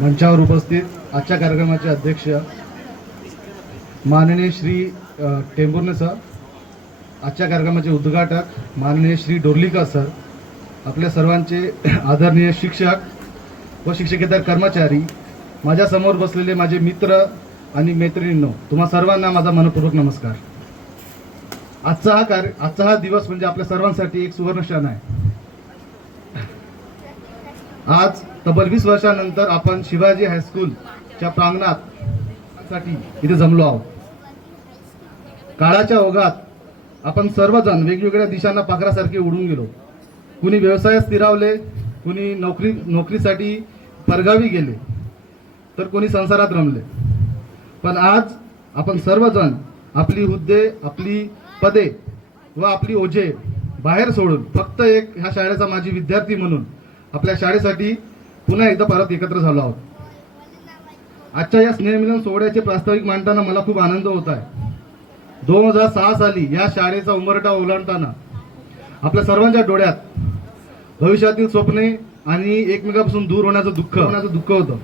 मंचावर उपस्थित आजच्या कार्यक्रमाचे अध्यक्ष माननीय श्री टेंभुर्णे सर, आजच्या कार्यक्रमाचे उद्घाटक माननीय श्री डोर्लीकर सर, आपल्या सर्वांचे आदरणीय शिक्षक व शिक्षकेतर कर्मचारी, माझ्या समोर बसलेले माझे मित्र आणि मैत्रिणींनो, तुम्हा सर्वांना माझा मनपूर्वक नमस्कार। आजचा हा दिवस म्हणजे आपल्या सर्वांसाठी एक सुवर्ण क्षण आहे। आज तब्बल 20 वर्षानंतर आपण शिवाजी हायस्कूलच्या प्रांगणात इथे जमलो आहोत। काळाच्या ओघात आपण सर्वजण वेगवेगळ्या दिशांना पाखरासारखे उडून गेलो। कुणी व्यवसायात स्थिरावले, कुणी नोकरीसाठी परगावी गेले, तर कोणी संसारात रमले। पण आज आपण सर्वजण आपली हुद्दे, आपली पदे व आपली ओझे बाहेर सोडून फक्त एक ह्या शाळेचा माजी विद्यार्थी म्हणून आपल्या शाळेसाठी पुन्हा एकदा परत एकत्र झालो आहोत। आजच्या या स्नेहमिलन सोहळ्याचे प्रास्ताविक मांडताना मला खूप आनंद होत आहे। 2006 साली या शाळेचा उंबरठा ओलांडताना आपल्या सर्वांच्या डोळ्यात भविष्यातील स्वप्ने आणि एकमेकांपासून दूर होण्याचं दुःख होतं।